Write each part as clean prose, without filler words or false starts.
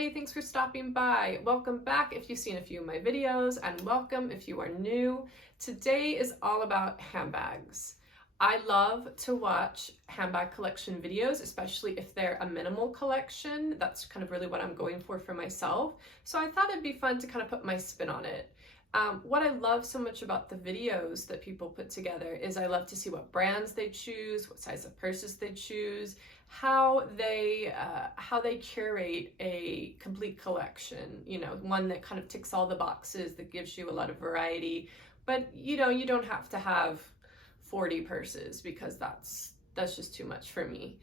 everybody, thanks for stopping by. Welcome back if you've seen a few of my videos, and welcome if you are new. Today is all about handbags. I love to watch handbag collection videos, especially if they're a minimal collection. That's kind of really what I'm going for myself. So I thought it'd be fun to kind of put my spin on it. What I love so much about the videos that people put together is I love to see what brands they choose, what size of purses they choose, how they curate a complete collection, one that kind of ticks all the boxes, that gives you a lot of variety. But you don't have to have 40 purses because that's just too much for me.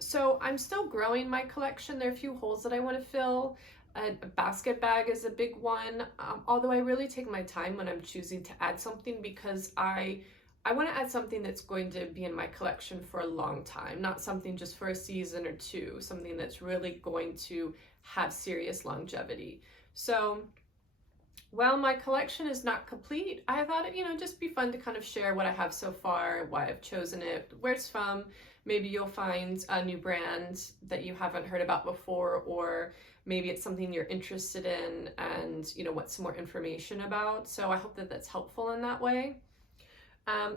So I'm still growing my collection. There are a few holes that I want to fill. A basket bag is a big one, although I really take my time when I'm choosing to add something, because I want to add something that's going to be in my collection for a long time, not something just for a season or two, something that's really going to have serious longevity. So while my collection is not complete, I thought it'd just be fun to kind of share what I have so far, why I've chosen it, where it's from. Maybe you'll find a new brand that you haven't heard about before, or maybe it's something you're interested in and want some more information about. So I hope that that's helpful in that way.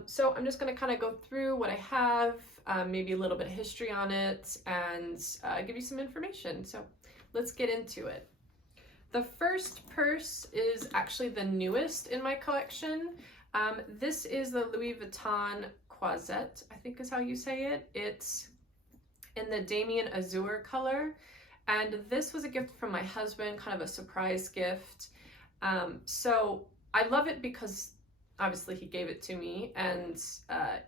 So I'm just going to kind of go through what I have, maybe a little bit of history on it, and give you some information. So let's get into it. The first purse is actually the newest in my collection. This is the Louis Vuitton Croisette, I think is how you say it. It's in the Damien Azur color. And this was a gift from my husband, kind of a surprise gift. So I love it because obviously he gave it to me, and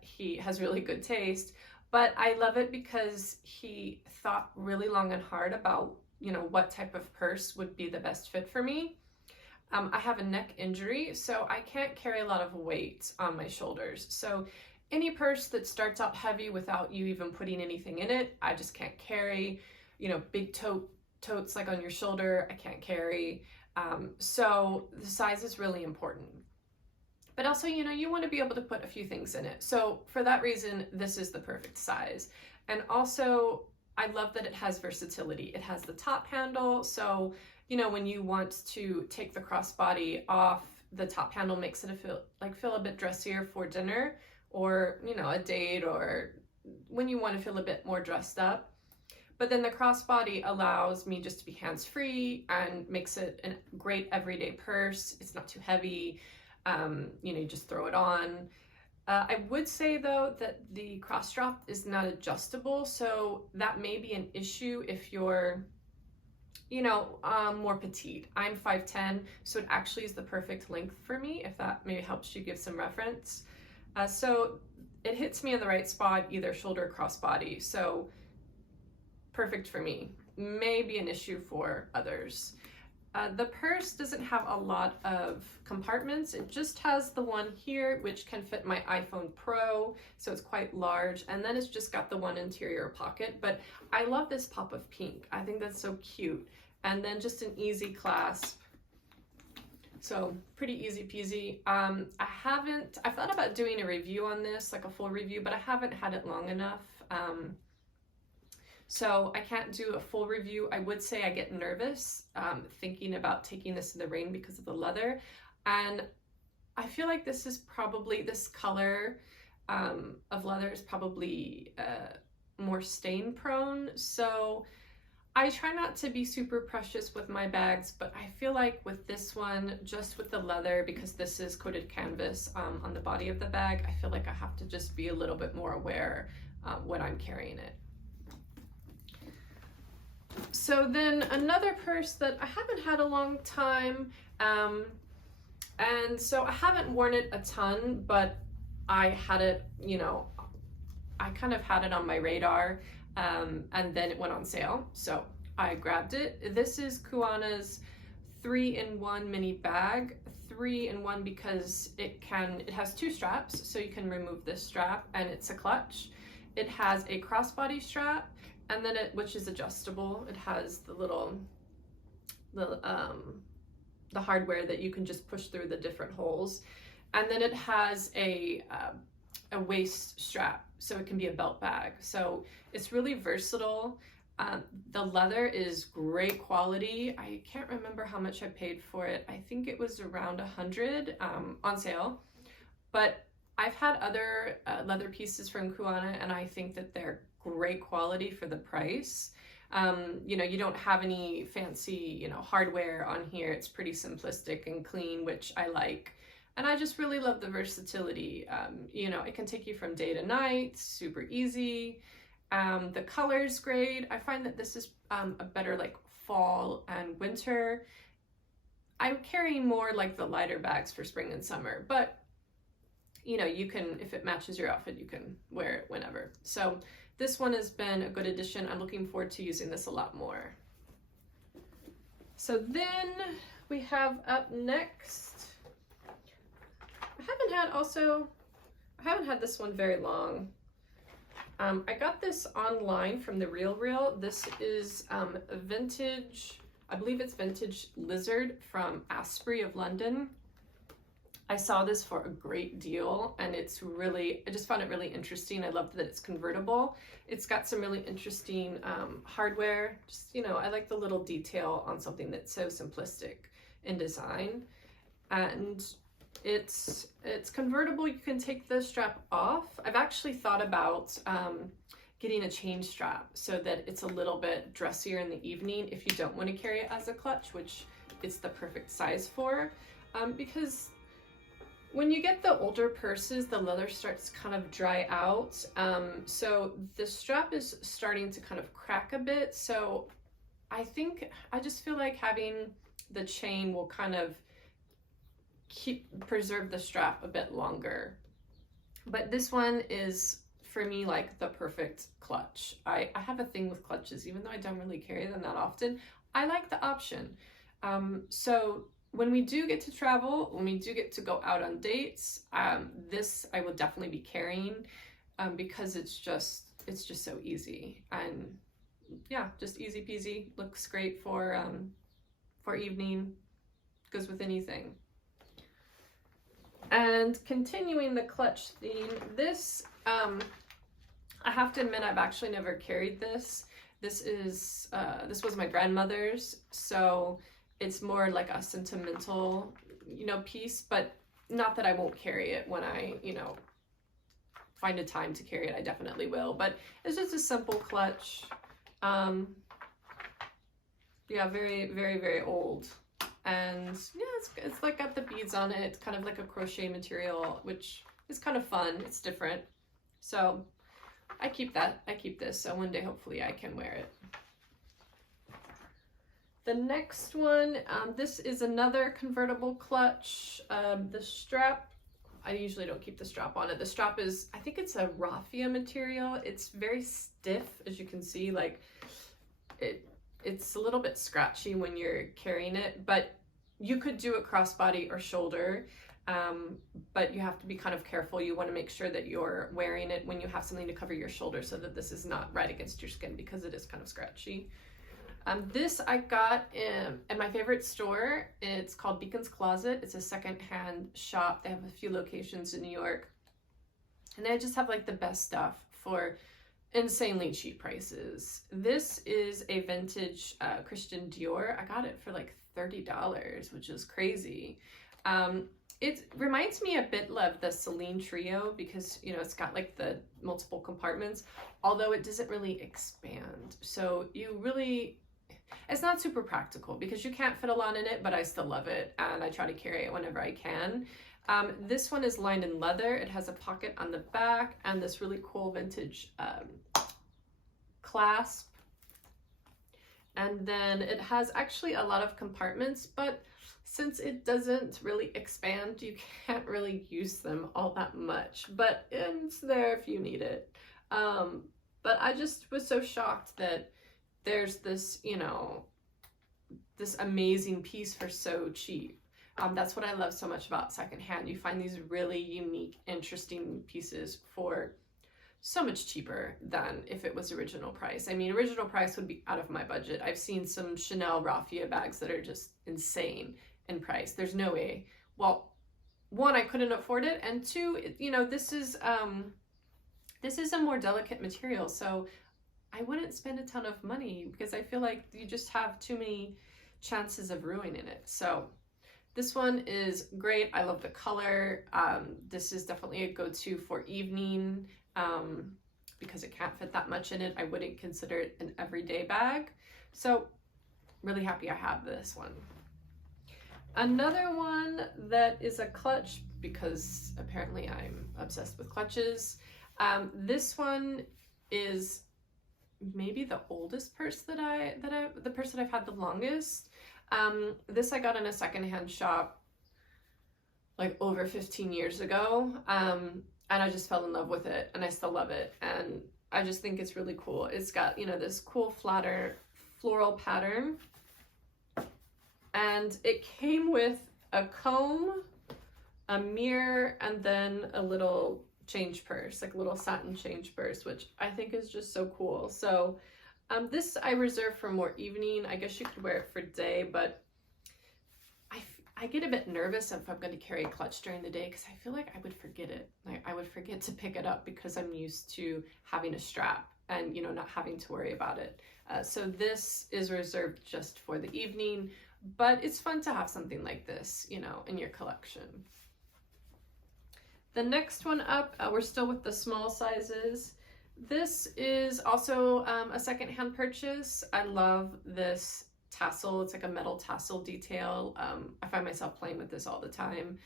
he has really good taste. But I love it because he thought really long and hard about, what type of purse would be the best fit for me. I have a neck injury, so I can't carry a lot of weight on my shoulders. So any purse that starts out heavy without you even putting anything in it, I just can't carry. Big totes like on your shoulder, I can't carry. So the size is really important. But also, you want to be able to put a few things in it. So for that reason, this is the perfect size. And also, I love that it has versatility. It has the top handle. So, when you want to take the crossbody off, the top handle makes it feel a bit dressier for dinner, or, a date, or when you want to feel a bit more dressed up. But then the crossbody allows me just to be hands-free and makes it a great everyday purse. It's not too heavy. You just throw it on. I would say though that the cross strap is not adjustable, so that may be an issue if you're, more petite. I'm 5'10", so it actually is the perfect length for me, if that maybe helps you give some reference. So it hits me in the right spot, either shoulder or crossbody. So perfect for me. May be an issue for others. The purse doesn't have a lot of compartments. It just has the one here, which can fit my iPhone Pro, so it's quite large. And then it's just got the one interior pocket. But I love this pop of pink. I think that's so cute. And then just an easy clasp. So pretty easy peasy. I've thought about doing a review on this, like a full review, but I haven't had it long enough. So I can't do a full review. I would say I get nervous thinking about taking this in the rain because of the leather. And I feel like this color of leather is probably more stain prone. So I try not to be super precious with my bags, but I feel like with this one, just with the leather, because this is coated canvas on the body of the bag, I feel like I have to just be a little bit more aware when I'm carrying it. So then another purse that I haven't had a long time, and so I haven't worn it a ton, but I had it, I kind of had it on my radar, and then it went on sale, so I grabbed it. This is Kuana's 3-in-1 mini bag. 3-in-1 because it has two straps, so you can remove this strap, and it's a clutch. It has a crossbody strap, and then which is adjustable. It has the hardware that you can just push through the different holes. And then it has a waist strap, so it can be a belt bag. So it's really versatile. The leather is great quality. I can't remember how much I paid for it. I think it was around $100 on sale. But I've had other leather pieces from Kuana, and I think that they're great quality for the price. You know, you don't have any fancy, you know, hardware on here. It's pretty simplistic and clean, which I like. And I just really love the versatility. You know, it can take you from day to night, super easy. The color's great. I find that this is a better like fall and winter. I'm carrying more like the lighter bags for spring and summer, but you know, you can, if it matches your outfit, you can wear it whenever. So this one has been a good addition. I'm looking forward to using this a lot more. So then we have up next, I haven't had this one very long. I got this online from The RealReal. This is a vintage, I believe it's vintage lizard from Asprey of London. I saw this for a great deal, and it's really, I just found it really interesting. I love that it's convertible. It's got some really interesting hardware. Just, you know, I like the little detail on something that's so simplistic in design. And it's convertible. You can take the strap off. I've actually thought about getting a chain strap so that it's a little bit dressier in the evening if you don't want to carry it as a clutch, which it's the perfect size for, because when you get the older purses, the leather starts to kind of dry out. So the strap is starting to kind of crack a bit. So I just feel like having the chain will kind of preserve the strap a bit longer. But this one is, for me, like the perfect clutch. I have a thing with clutches, even though I don't really carry them that often. I like the option. So when we do get to travel, when we do get to go out on dates, this I will definitely be carrying because it's just so easy, and yeah, just easy peasy. Looks great for evening, goes with anything. And continuing the clutch theme, this I have to admit I've actually never carried this. This was my grandmother's, so it's more like a sentimental, you know, piece, but not that I won't carry it when I, you know, find a time to carry it. I definitely will, but it's just a simple clutch. Yeah, very, very, very old. And yeah, it's like got the beads on it. It's kind of like a crochet material, which is kind of fun. It's different. So I keep this. So one day, hopefully I can wear it. The next one, this is another convertible clutch. The strap, I usually don't keep the strap on it. The strap is, I think it's a raffia material. It's very stiff, as you can see. Like it's a little bit scratchy when you're carrying it, but you could do it crossbody or shoulder. But you have to be kind of careful. You want to make sure that you're wearing it when you have something to cover your shoulder so that this is not right against your skin, because it is kind of scratchy. This I got in my favorite store. It's called Beacon's Closet. It's a secondhand shop. They have a few locations in New York, and they just have like the best stuff for insanely cheap prices. This is a vintage Christian Dior. I got it for like $30, which is crazy. It reminds me a bit of the Celine Trio because, you know, it's got like the multiple compartments, although it doesn't really expand. So it's not super practical because you can't fit a lot in it, but I still love it and I try to carry it whenever I can. This one is lined in leather. It has a pocket on the back and this really cool vintage clasp. And then it has actually a lot of compartments, but since it doesn't really expand, you can't really use them all that much, but it's there if you need it. But I just was so shocked that there's this, you know, this amazing piece for so cheap. That's what I love so much about secondhand. You find these really unique, interesting pieces for so much cheaper than if it was original price. I mean, original price would be out of my budget. I've seen some Chanel raffia bags that are just insane in price. There's no way. Well, one, I couldn't afford it, and two, you know, this is a more delicate material, so I wouldn't spend a ton of money because I feel like you just have too many chances of ruining it. So this one is great. I love the color. This is definitely a go-to for evening because it can't fit that much in it. I wouldn't consider it an everyday bag. So really happy I have this one. Another one that is a clutch, because apparently I'm obsessed with clutches. This one is maybe the oldest purse the purse that I've had the longest. This I got in a secondhand shop like over 15 years ago. And I just fell in love with it, and I still love it. And I just think it's really cool. It's got, you know, this cool flatter floral pattern. And it came with a comb, a mirror, and then a little change purse, like a little satin change purse, which I think is just so cool. So this I reserve for more evening. I guess you could wear it for day, but I get a bit nervous if I'm going to carry a clutch during the day because I feel like I would forget it. Like I would forget to pick it up because I'm used to having a strap and, you know, not having to worry about it. So this is reserved just for the evening, but it's fun to have something like this, you know, in your collection. The next one up, we're still with the small sizes. This is also a secondhand purchase. I love this tassel. It's like a metal tassel detail. I find myself playing with this all the time.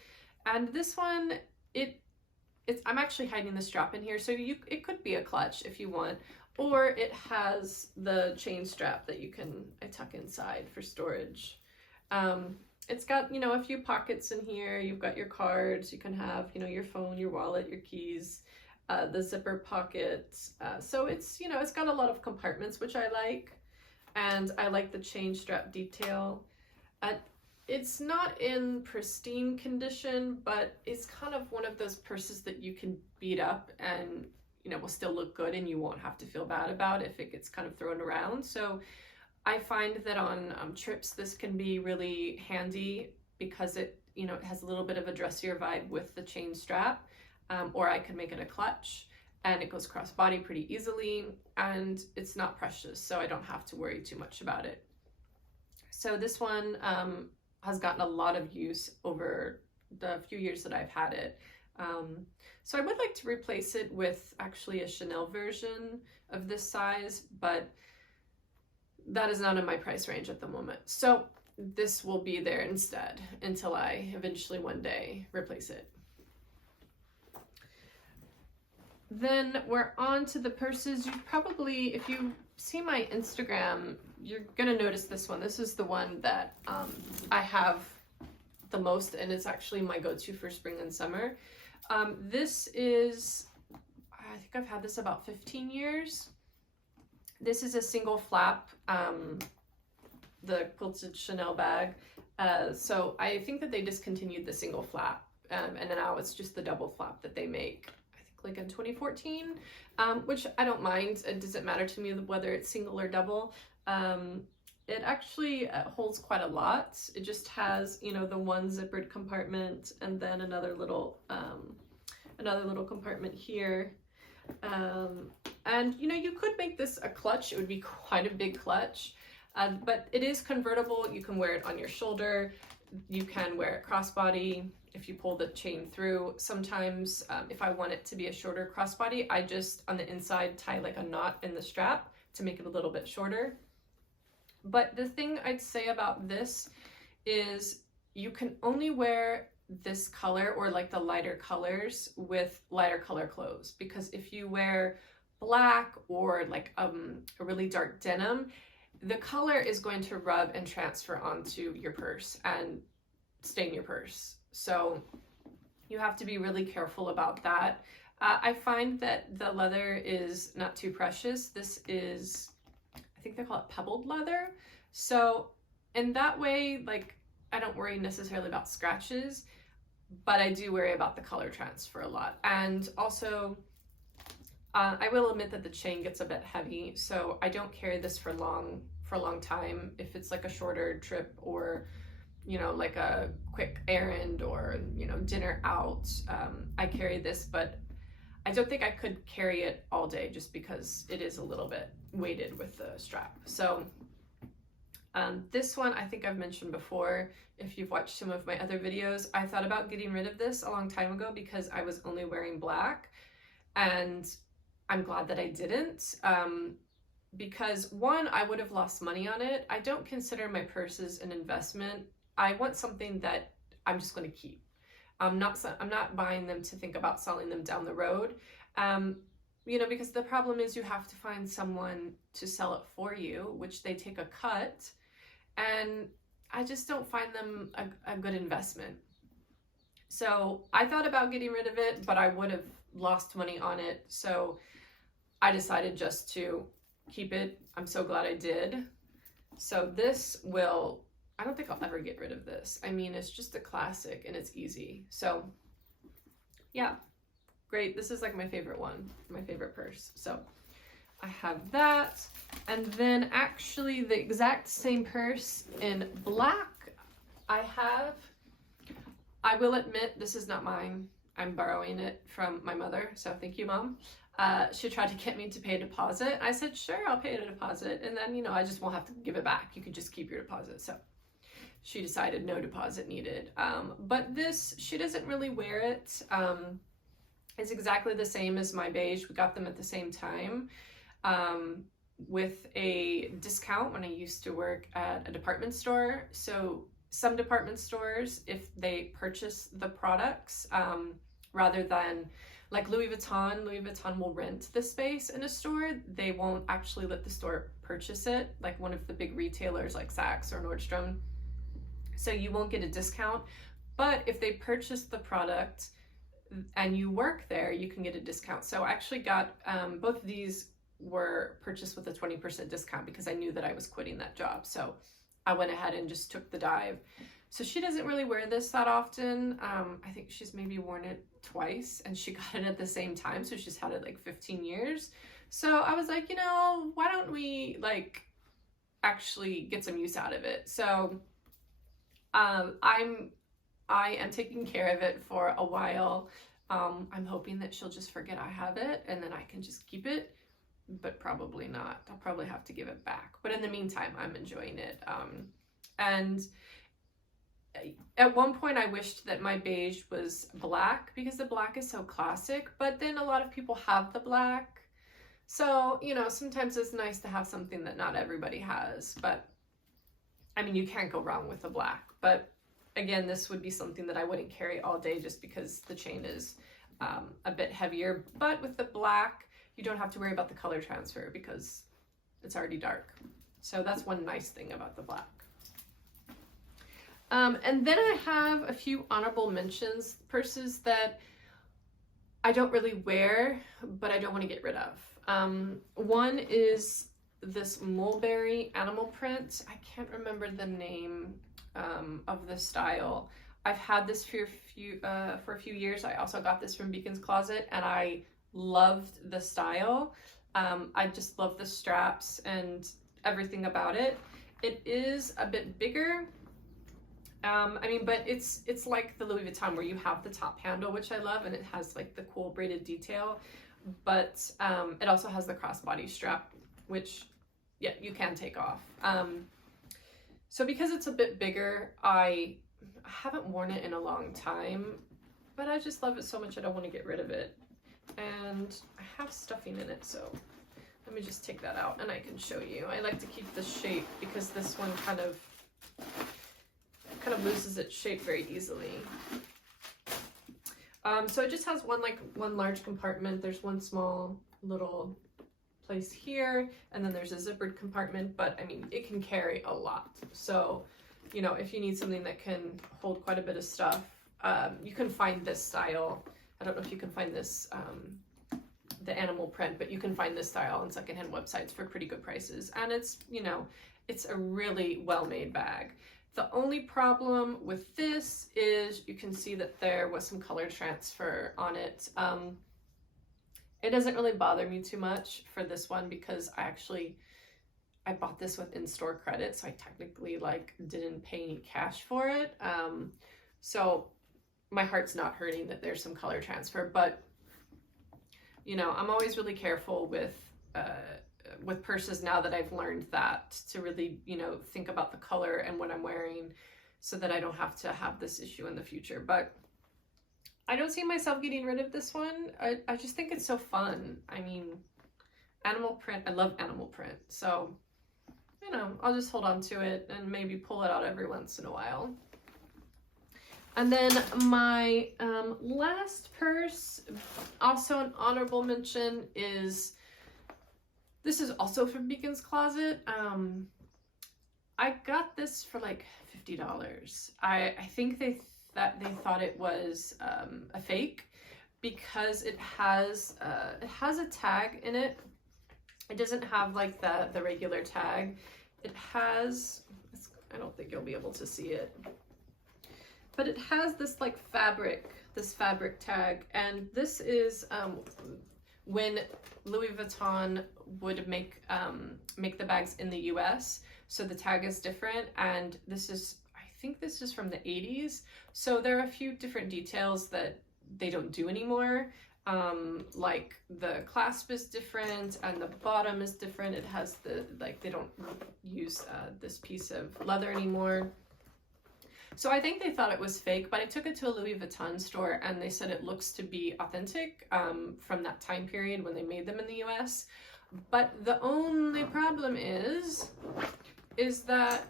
And this one, I'm actually hiding the strap in here, so it could be a clutch if you want, or it has the chain strap that you can tuck inside for storage. It's got, you know, a few pockets in here. You've got your cards. You can have, you know, your phone, your wallet, your keys, the zipper pockets. So it's, you know, it's got a lot of compartments, which I like. And I like the chain strap detail. It's not in pristine condition, but it's kind of one of those purses that you can beat up and, you know, will still look good, and you won't have to feel bad about it if it gets kind of thrown around. So I find that on trips, this can be really handy because it, you know, it has a little bit of a dressier vibe with the chain strap, or I could make it a clutch, and it goes crossbody pretty easily, and it's not precious, so I don't have to worry too much about it. So this one has gotten a lot of use over the few years that I've had it. So I would like to replace it with actually a Chanel version of this size, but that is not in my price range at the moment. So this will be there instead until I eventually one day replace it. Then we're on to the purses. You probably, if you see my Instagram, you're gonna notice this one. This is the one that I have the most, and it's actually my go-to for spring and summer. This is, I think I've had this about 15 years. This is a single flap, the quilted Chanel bag. So I think that they discontinued the single flap, and now it's just the double flap that they make, I think like in 2014, which I don't mind. It doesn't matter to me whether it's single or double. It actually holds quite a lot. It just has, you know, the one zippered compartment and then another little compartment here. And you know, you could make this a clutch. It would be quite a big clutch, but it is convertible. You can wear it on your shoulder. You can wear it crossbody if you pull the chain through. Sometimes if I want it to be a shorter crossbody, I just on the inside tie like a knot in the strap to make it a little bit shorter. But the thing I'd say about this is you can only wear this color or like the lighter colors with lighter color clothes, because if you wear black or like a really dark denim, the color is going to rub and transfer onto your purse and stain your purse. So you have to be really careful about that. I find that the leather is not too precious. This is, I think they call it pebbled leather. So in that way, like, I don't worry necessarily about scratches, but I do worry about the color transfer a lot. And also, I will admit that the chain gets a bit heavy, so I don't carry this for a long time. If it's like a shorter trip or, you know, like a quick errand or, you know, dinner out, I carry this, but I don't think I could carry it all day just because it is a little bit weighted with the strap. So this one, I think I've mentioned before, if you've watched some of my other videos, I thought about getting rid of this a long time ago because I was only wearing black, and I'm glad that I didn't. Because one, I would have lost money on it. I don't consider my purses an investment. I want something that I'm just going to keep. I'm not buying them to think about selling them down the road. You know, because the problem is you have to find someone to sell it for you, which they take a cut, and I just don't find them a good investment. So I thought about getting rid of it, but I would have lost money on it. So I decided just to keep it. I'm so glad I did. So this will, I don't think I'll ever get rid of this. I mean, it's just a classic and it's easy. So yeah, great. This is like my favorite one, my favorite purse. So I have that. And then actually the exact same purse in black I will admit, this is not mine. I'm borrowing it from my mother. So thank you, Mom. She tried to get me to pay a deposit. I said, sure, I'll pay a deposit. And then, you know, I just won't have to give it back. You can just keep your deposit. So she decided no deposit needed. But this, she doesn't really wear it. It's exactly the same as my beige. We got them at the same time with a discount when I used to work at a department store. So some department stores, if they purchase the products, rather than like Louis Vuitton will rent the space in a store. They won't actually let the store purchase it, like one of the big retailers like Saks or Nordstrom. So you won't get a discount. But if they purchase the product and you work there, you can get a discount. So I actually got, both of these were purchased with a 20% discount because I knew that I was quitting that job. So I went ahead and just took the dive. So she doesn't really wear this that often. I think she's maybe worn it twice, and she got it at the same time. So she's had it like 15 years. So I was like, you know, why don't we like actually get some use out of it? So I am taking care of it for a while. I'm hoping that she'll just forget I have it and then I can just keep it, but probably not. I'll probably have to give it back. But in the meantime, I'm enjoying it. And at one point I wished that my beige was black because the black is so classic, but then a lot of people have the black. So, you know, sometimes it's nice to have something that not everybody has, but I mean, you can't go wrong with the black. But again, this would be something that I wouldn't carry all day just because the chain is a bit heavier. But with the black, you don't have to worry about the color transfer because it's already dark. So that's one nice thing about the black. And then I have a few honorable mentions, purses that I don't really wear, but I don't want to get rid of. One is this mulberry animal print. I can't remember the name of the style. I've had this for a few years. I also got this from Beacon's Closet, and I loved the style. I just love the straps and everything about it. It is a bit bigger. I mean, but it's like the Louis Vuitton where you have the top handle, which I love, and it has like the cool braided detail, but it also has the crossbody strap, which, yeah, you can take off. So because it's a bit bigger, I haven't worn it in a long time, but I just love it so much I don't want to get rid of it. And I have stuffing in it, so let me just take that out and I can show you. I like to keep the shape because this one kind of loses its shape very easily. So it just has one large compartment. There's one small little place here, and then there's a zippered compartment, but I mean, it can carry a lot. So, you know, if you need something that can hold quite a bit of stuff, you can find this style. I don't know if you can find this, the animal print, but you can find this style on secondhand websites for pretty good prices. And it's, you know, it's a really well-made bag. The only problem with this is you can see that there was some color transfer on it. It doesn't really bother me too much for this one because I bought this with in-store credit, so I technically didn't pay any cash for it. So my heart's not hurting that there's some color transfer, but you know, I'm always really careful with purses now that I've learned that, to really, you know, think about the color and what I'm wearing so that I don't have to have this issue in the future. But I don't see myself getting rid of this one. I just think it's so fun. I mean, animal print, I love animal print. So, you know, I'll just hold on to it and maybe pull it out every once in a while. And then my last purse, also an honorable mention, is, this is also from Beacon's Closet. I got this for like $50. I think they thought it was a fake, because it has a tag in it. It doesn't have like the regular tag. It has, I don't think you'll be able to see it, but it has this like fabric tag, and this is when Louis Vuitton would make the bags in the US, so the tag is different, and this is, I think this is from the 80s, so there are a few different details that they don't do anymore. Like the clasp is different and the bottom is different. It has the, like, they don't use this piece of leather anymore. So I think they thought it was fake, but I took it to a Louis Vuitton store and they said it looks to be authentic from that time period when they made them in the US. But the only problem is that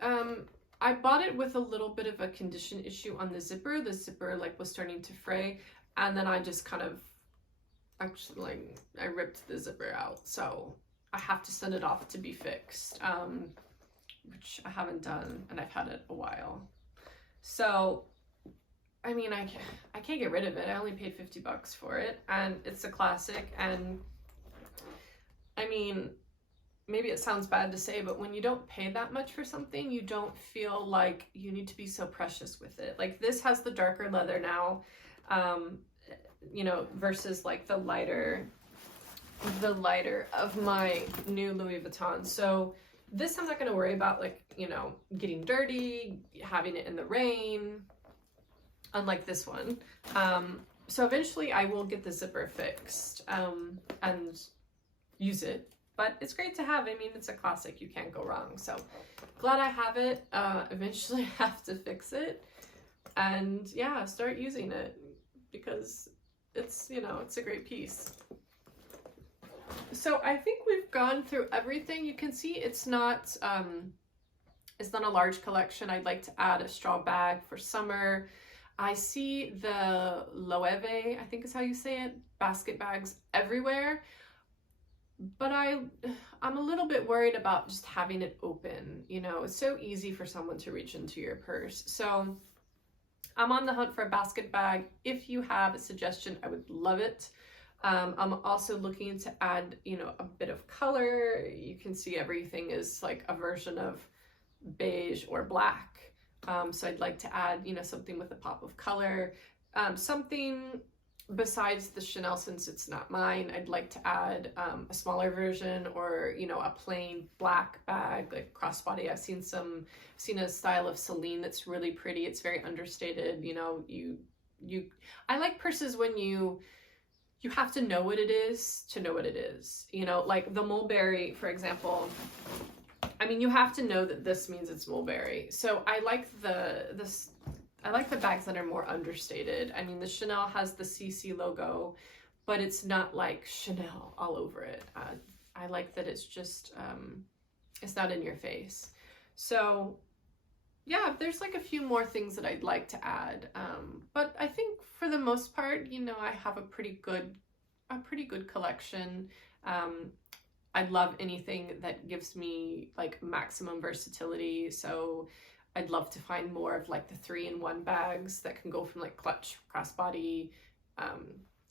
I bought it with a little bit of a condition issue on the zipper. The zipper like was starting to fray, and then I just kind of actually, like, I ripped the zipper out. So I have to send it off to be fixed, which I haven't done, and I've had it a while. So, I mean, I can't get rid of it. I only paid $50 for it, and it's a classic, and I mean, maybe it sounds bad to say, but when you don't pay that much for something, you don't feel like you need to be so precious with it. Like, this has the darker leather now, you know, versus like the lighter of my new Louis Vuitton. So this I'm not going to worry about, like, you know, getting dirty, having it in the rain, unlike this one. So eventually I will get the zipper fixed and use it. But it's great to have. I mean, it's a classic. You can't go wrong. So glad I have it. Eventually I have to fix it. And yeah, start using it, because it's, you know, it's a great piece. So I think we've gone through everything. You can see it's not a large collection. I'd like to add a straw bag for summer. I see the Loewe, I think is how you say it, basket bags everywhere. But I'm a little bit worried about just having it open. You know, it's so easy for someone to reach into your purse. So I'm on the hunt for a basket bag. If you have a suggestion, I would love it. I'm also looking to add, you know, a bit of color. You can see everything is like a version of beige or black. So I'd like to add, you know, something with a pop of color. Something besides the Chanel, since it's not mine, I'd like to add a smaller version, or, you know, a plain black bag, like crossbody. I've seen a style of Celine that's really pretty. It's very understated. You know, I like purses when you have to know what it is to know what it is. You know, like the Mulberry, for example. I mean, you have to know that this means it's Mulberry. So I like I like the bags that are more understated. I mean, the Chanel has the CC logo, but it's not like Chanel all over it. I like that it's just, it's not in your face. So yeah, there's like a few more things that I'd like to add. But I think for the most part, you know, I have a pretty good collection. I love anything that gives me like maximum versatility. So I'd love to find more of like the 3-in-1 bags that can go from like clutch, crossbody,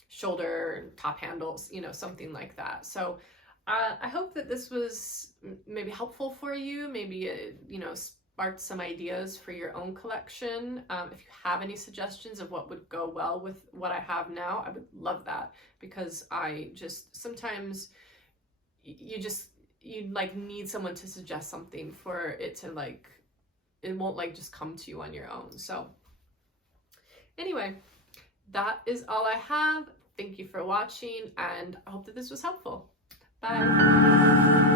shoulder, top handles, you know, something like that. So I hope that this was maybe helpful for you. Maybe it, you know, sparked some ideas for your own collection. If you have any suggestions of what would go well with what I have now, I would love that, because I just sometimes you like need someone to suggest something for it to like, it won't like just come to you on your own. So anyway, that is all I have. Thank you for watching, and I hope that this was helpful. Bye.